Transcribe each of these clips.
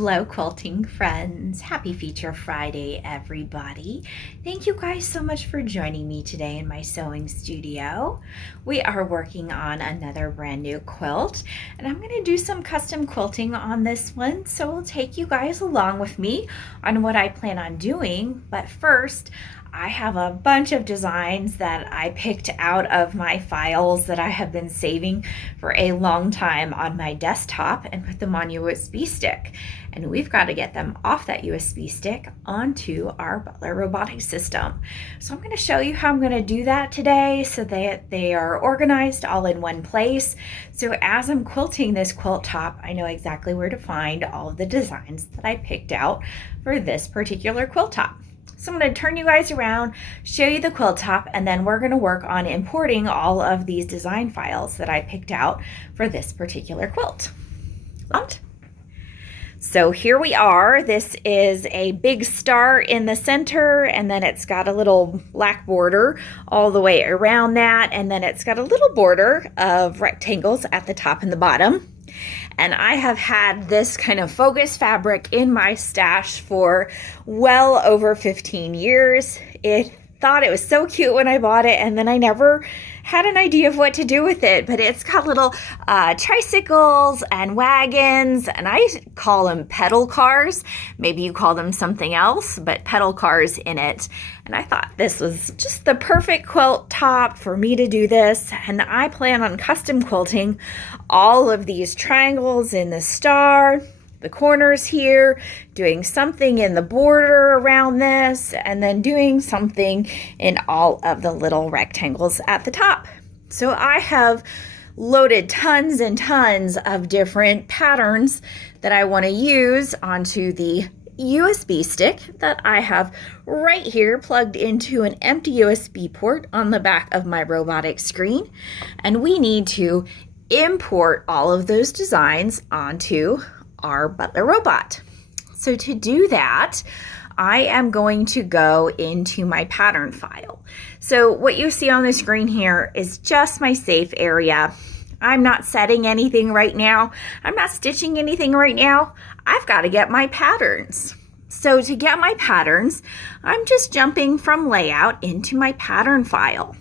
Hello, quilting friends. Happy Feature Friday, everybody. Thank you guys so much for joining me today in my sewing studio. We are working on another brand new quilt, and I'm going to do some custom quilting on this one, so I'll take you guys along with me on what I plan on doing. But first, I have a bunch of designs that I picked out of my files that I have been saving for a long time on my desktop and put them on USB stick. And we've got to get them off that USB stick onto our Butler robotic system. So I'm going to show you how I'm going to do that today so that they are organized all in one place. So as I'm quilting this quilt top, I know exactly where to find all of the designs that I picked out for this particular quilt top. So I'm going to turn you guys around, show you the quilt top, and then we're going to work on importing all of these design files that I picked out for this particular quilt. So here we are. This is a big star in the center, and then it's got a little black border all the way around that, and then it's got a little border of rectangles at the top and the bottom. And I have had this kind of focus fabric in my stash for well over 15 years. I thought it was so cute when I bought it, and then I never had an idea of what to do with it. But it's got little tricycles and wagons, and I call them pedal cars. Maybe you call them something else, but pedal cars in it. And I thought this was just the perfect quilt top for me to do this. And I plan on custom quilting all of these triangles in the star, the corners here, doing something in the border around this, and then doing something in all of the little rectangles at the top. So I have loaded tons and tons of different patterns that I want to use onto the USB stick that I have right here plugged into an empty USB port on the back of my robotic screen. And we need to import all of those designs onto our Butler robot. So to do that, I am going to go into my pattern file. So what you see on the screen here is just my safe area. I'm not setting anything right now. I'm not stitching anything right now. I've got to get my patterns. So to get my patterns, I'm just jumping from layout into my pattern file.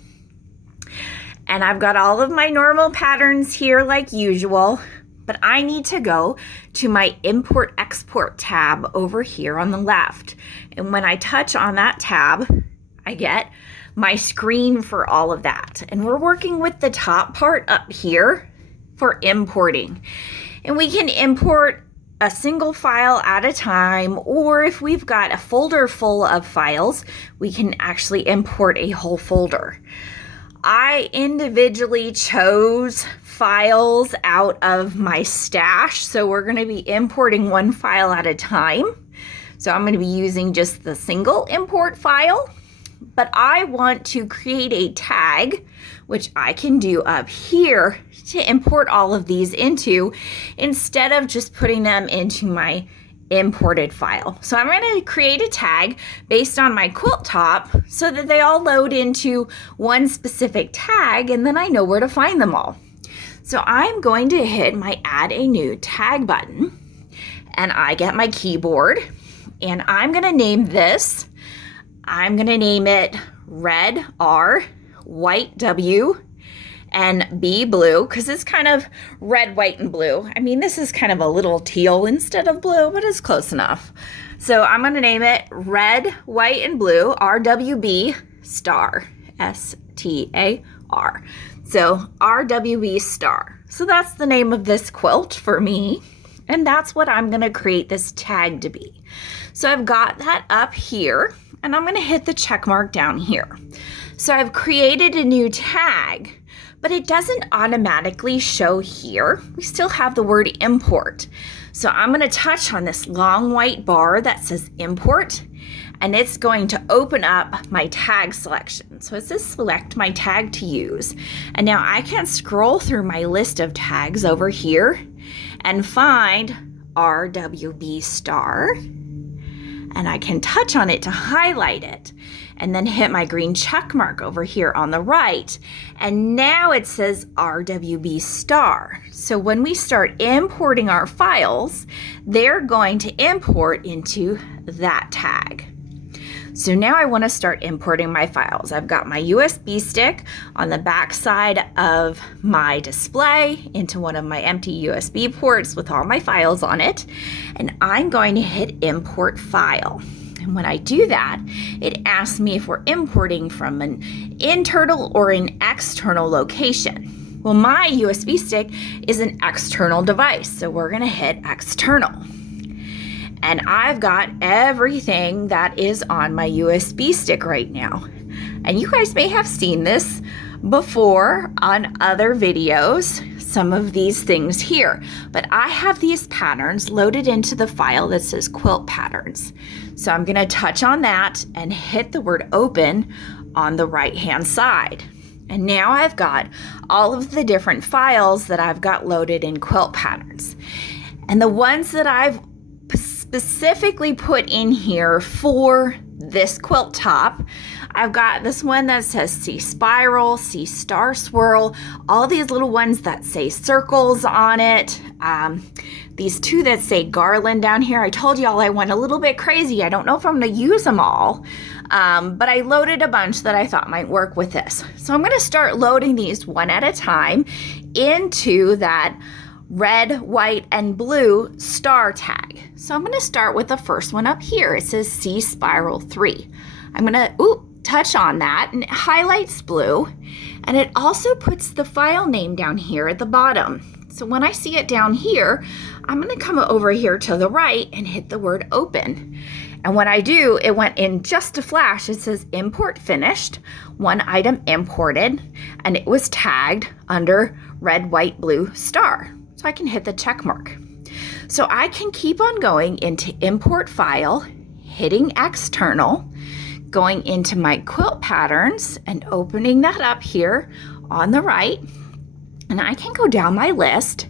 And I've got all of my normal patterns here like usual, but I need to go to my Import Export tab over here on the left. And when I touch on that tab, I get my screen for all of that. And we're working with the top part up here for importing. And we can import a single file at a time, or if we've got a folder full of files, we can actually import a whole folder. I individually chose files out of my stash, so we're going to be importing one file at a time. So I'm going to be using just the single import file, but I want to create a tag, which I can do up here to import all of these into, instead of just putting them into my imported file. So I'm going to create a tag based on my quilt top so that they all load into one specific tag, and then I know where to find them all. So I'm going to hit my add a new tag button, and I get my keyboard, and I'm going to name this. I'm going to name it red R, white W, and B blue, because it's kind of red, white, and blue. I mean, this is kind of a little teal instead of blue, but it's close enough. So I'm going to name it red, white, and blue, RWB star, S-T-A-R. So RWB star. So that's the name of this quilt for me, and that's what I'm going to create this tag to be. So I've got that up here, and I'm going to hit the check mark down here. So I've created a new tag, but it doesn't automatically show here. We still have the word import. So I'm going to touch on this long white bar that says import, and it's going to open up my tag selection. So it says select my tag to use. And now I can scroll through my list of tags over here and find RWB star. and I can touch on it to highlight it, and then hit my green check mark over here on the right. And now it says RWB star. So when we start importing our files, they're going to import into that tag. So now I want to start importing my files. I've got my USB stick on the back side of my display into one of my empty USB ports with all my files on it, and I'm going to hit import file. And when I do that, it asks me if we're importing from an internal or an external location. Well, my USB stick is an external device, so we're going to hit external. And I've got everything that is on my USB stick right now. And you guys may have seen this before on other videos, some of these things here. But I have these patterns loaded into the file that says Quilt patterns. So I'm going to touch on that and hit the word open on the right-hand side. And now I've got all of the different files that I've got loaded in Quilt patterns. And the ones that I've specifically put in here for this quilt top, I've got this one that says C spiral, C star swirl, all these little ones that say circles on it. These two that say garland down here. I told y'all I went a little bit crazy. I don't know if I'm going to use them all, but I loaded a bunch that I thought might work with this. So I'm going to start loading these one at a time into that red, white, and blue star tag. So I'm going to start with the first one up here. It says C spiral 3. I'm going to touch on that, and it highlights blue, and it also puts the file name down here at the bottom. So when I see it down here, I'm going to come over here to the right and hit the word open. And when I do, it went in just a flash. It says import finished, one item imported, and it was tagged under red, white, blue star. So I can hit the check mark. So I can keep on going into import file, hitting external, going into my quilt patterns and opening that up here on the right. And I can go down my list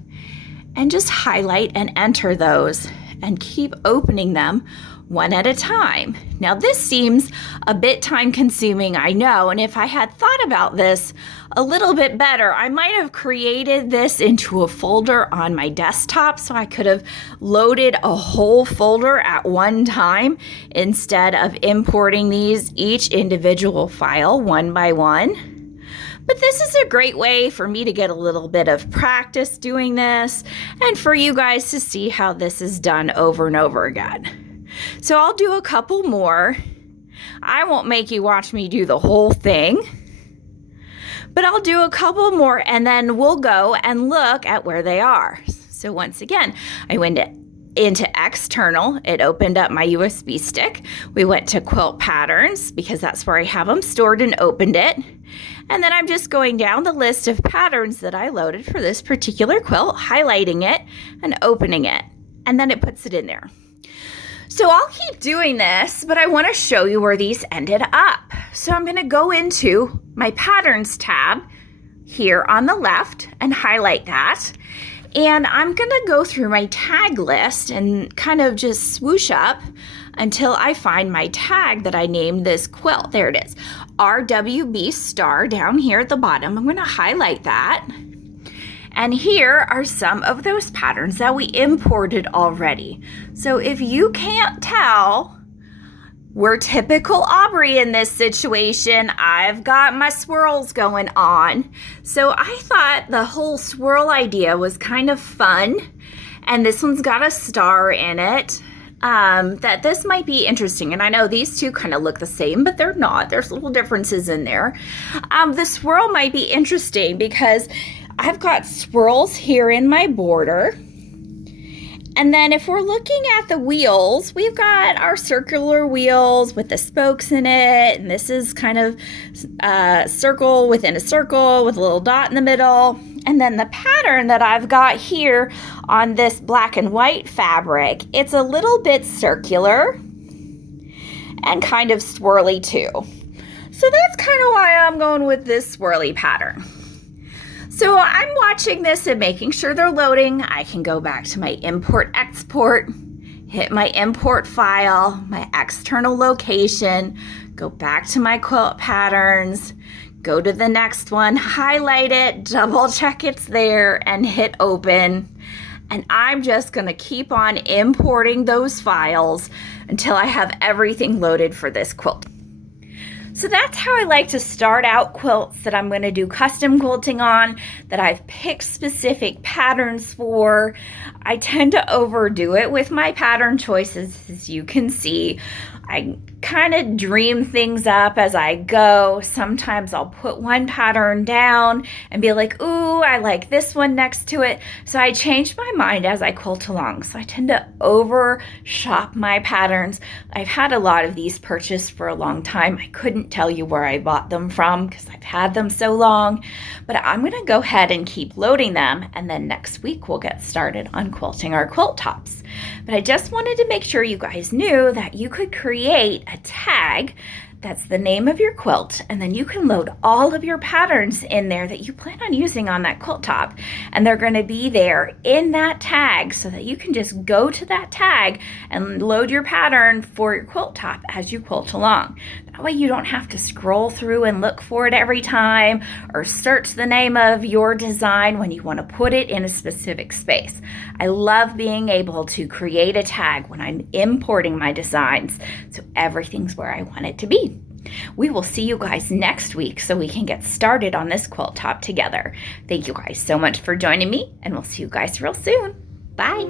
and just highlight and enter those and keep opening them one at a time. Now this seems a bit time consuming, I know, and if I had thought about this a little bit better, I might have created this into a folder on my desktop so I could have loaded a whole folder at one time instead of importing these each individual file one by one. But this is a great way for me to get a little bit of practice doing this and for you guys to see how this is done over and over again. So I'll do a couple more. I won't make you watch me do the whole thing, but I'll do a couple more and then we'll go and look at where they are. So once again, I went into external. It opened up my USB stick. We went to quilt patterns because that's where I have them stored, and opened it. And then I'm just going down the list of patterns that I loaded for this particular quilt, highlighting it and opening it. And then it puts it in there. So I'll keep doing this, but I want to show you where these ended up. So I'm going to go into my patterns tab here on the left and highlight that. And I'm going to go through my tag list and kind of just swoosh up until I find my tag that I named this quilt. There it is, RWB star down here at the bottom. I'm going to highlight that. And here are some of those patterns that we imported already. So if you can't tell, we're typical Aubrey in this situation. I've got my swirls going on. So I thought the whole swirl idea was kind of fun. And this one's got a star in it. That this might be interesting. And I know these two kind of look the same, but they're not. There's little differences in there. The swirl might be interesting because I've got swirls here in my border. And then if we're looking at the wheels, we've got our circular wheels with the spokes in it. And this is kind of a circle within a circle with a little dot in the middle. And then the pattern that I've got here on this black and white fabric, it's a little bit circular and kind of swirly too. So that's kind of why I'm going with this swirly pattern. So I'm watching this and making sure they're loading. I can go back to my import export, hit my import file, my external location, go back to my quilt patterns, go to the next one, highlight it, double check it's there, and hit open. And I'm just gonna keep on importing those files until I have everything loaded for this quilt. So that's how I like to start out quilts that I'm going to do custom quilting on, that I've picked specific patterns for. I tend to overdo it with my pattern choices, as you can see. I kind of dream things up as I go. Sometimes I'll put one pattern down and be like, ooh, I like this one next to it. So I change my mind as I quilt along. So I tend to over shop my patterns. I've had a lot of these purchased for a long time. I couldn't tell you where I bought them from because I've had them so long, but I'm going to go ahead and keep loading them. And then next week we'll get started on quilting our quilt tops. But I just wanted to make sure you guys knew that you could create a tag that's the name of your quilt, and then you can load all of your patterns in there that you plan on using on that quilt top, and they're going to be there in that tag so that you can just go to that tag and load your pattern for your quilt top as you quilt along. That way you don't have to scroll through and look for it every time or search the name of your design when you want to put it in a specific space. I love being able to create a tag when I'm importing my designs so everything's where I want it to be. We will see you guys next week so we can get started on this quilt top together. Thank you guys so much for joining me, and we'll see you guys real soon. Bye.